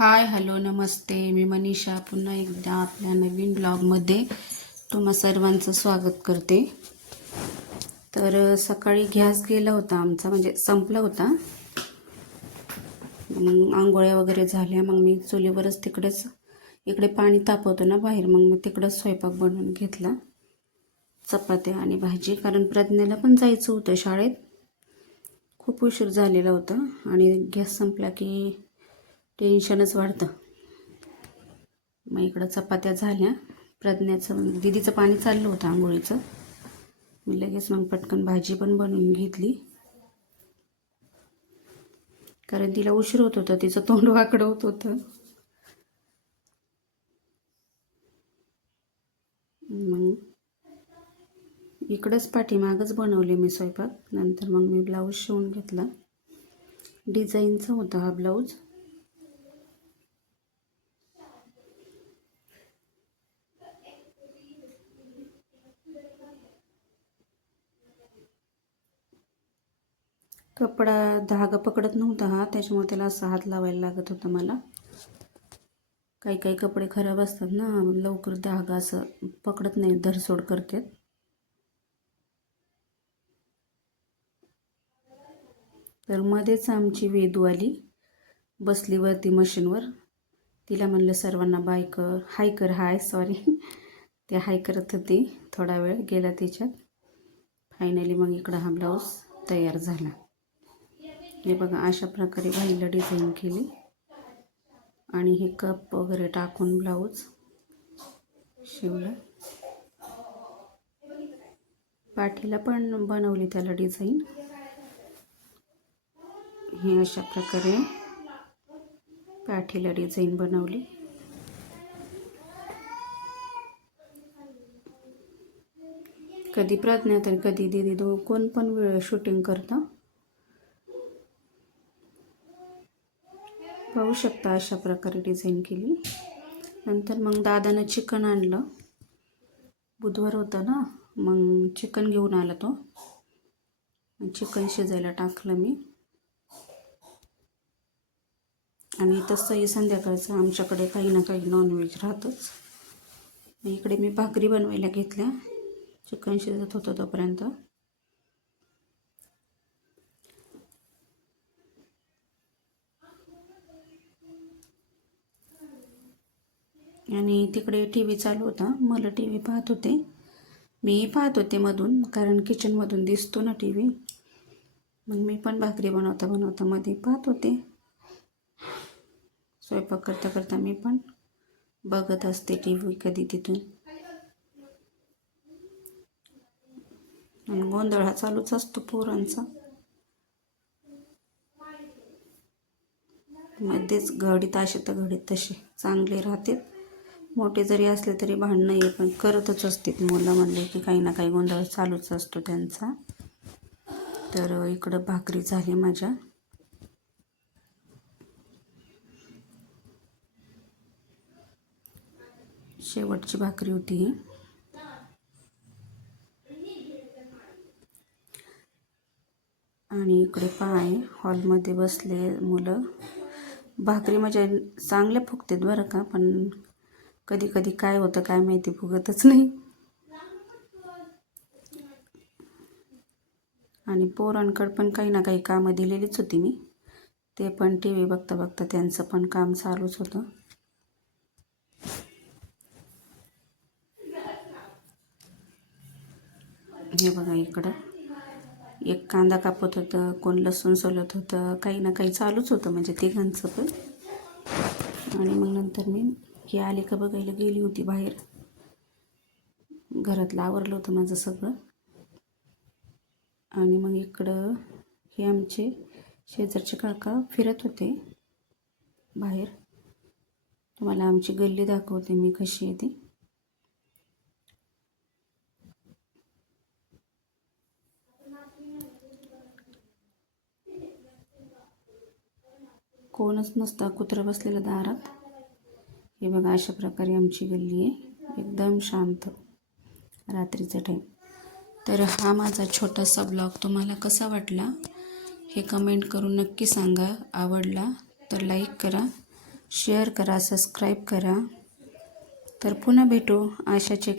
Hi hello नमस्ते. मी मनीषा पुन्हा एकदा आपल्या नवीन ब्लॉगमध्ये तुम्हा सर्वांचं स्वागत करते. तर सकाळी गॅस गेला होता आमचा, म्हणजे संपला होता. मग आंघोळ्या वगैरे झाल्या. मग मी चुलीवरच इकडे पाणी तापवतो ना बाहेर, मग मी तिकडंच स्वयंपाक बनवून घेतला, चपात्या आणि भाजी. कारण प्रज्ञाला पण जायचं होतं शाळेत, खूप उशीर झालेला होता आणि गॅस संपला की टेन्शनच वाढतं. मग इकडं चपात्या झाल्या. दीदीचं पाणी चाललं होतं आंघोळीचं. मी लगेच मग पटकन भाजी पण बनवून घेतली, कारण तिला उशीर होत होता, तिचं तोंड वाकडं होत होतं. मग इकडंच पाठीमागच बनवले मी स्वयंपाक. नंतर मग मी ब्लाऊज शिवून घेतला. डिझाईनचा होता हा ब्लाऊज. कपडा धागा पकडत नव्हता हा, त्याच्यामुळे त्याला असा हात लावायला लागत होता मला. काही काही कपडे खराब असतात ना, लवकर धागा असं पकडत नाही, धरसोड करते. तर मध्येच आमची वेदू आली, बसली वरती मशीनवर. तिला म्हणलं सर्वांना हाय सॉरी ते हाय करत होती. थोडा वेळ गेला त्याच्यात. फायनली मग इकडं हा ब्लाऊज तयार झाला. हे बघा, अशा प्रकारे बाईला डिझाईन केली आणि हे कप वगैरे टाकून ब्लाऊज शिवला. पाठीला पण बनवली त्याला डिझाईन. हे अशा प्रकारे पाठीला डिझाईन बनवली. कधी प्रज्ञा तर कधी दीदी, कोण पण शूटिंग करतं. पाहू शकता, अशा प्रकारे डिझाईन केली. नंतर मग दादानं चिकन आणलं. बुधवार होता ना, मग चिकन घेऊन आला तो. चिकन शिजायला टाकलं मी. आणि तसंही संध्याकाळचं आमच्याकडे काही ना काही नॉनव्हेज राहतंच. इकडे मी भाकरी बनवायला घेतल्या. चिकन शिजत होतं तोपर्यंत. आणि तिकडे टी व्ही चालू होता. मला टी व्ही पाहत होते. मी पाहत होते मधून, कारण किचनमधून दिसतो ना टी व्ही. मग मी पण भाकरी बनवता बनवता मध्ये पाहत होते. स्वयंपाक करता करता मी पण बघत असते टी व्ही कधी तिथून. आणि गोंधळ हा चालूच असतो पोरांचा. मध्येच घडीत असे तर घडीत तसे चांगले राहते. मोठे जरी असले तरी भांडणं हे पण करतच असते मुलं म्हणले की काही ना काही गोंधळ चालूच असतो त्यांचा. तर इकडं भाकरी झाली माझ्या. शेवटची भाकरी होती ही. आणि इकडे पाय हॉलमध्ये बसले मुलं. भाकरी म्हणजे चांगल्या फुगतात बरं का, पण कधी कधी काय होतं काय माहिती, फुगतच नाही. आणि पोरांकडं पण काही ना काही कामं दिलेलीच होती मी. ते पण टी व्ही बघता बघता त्यांचं पण काम चालूच होतं. हे बघा, इकडं एक कांदा कापत होतं, कोण लसूण सोलत होतं, काही ना काही चालूच होतं, म्हणजे तिघांचं पण. आणि मग नंतर मी हे आले का बघायला गेली होती बाहेर. घरातलं आवरलं होतं माझं सगळं. आणि मग इकडं हे आमचे शेजारचे काका फिरत होते बाहेर. तुम्हाला आमची गल्ली दाखवते मी कशी आहे ती. कोणच नसतं, कुत्रं बसलेलं दारात. हे बघा, अशा प्रकारे आमची गल्ली आहे, एकदम शांत रात्रीचा टाईम. तर हा माझा छोटासा ब्लॉग तुम्हाला कसा वाटला हे कमेंट करून नक्की सांगा. आवडला तर लाईक करा शेअर करा, सबस्क्राईब करा. तर पुन्हा भेटू अशाच एका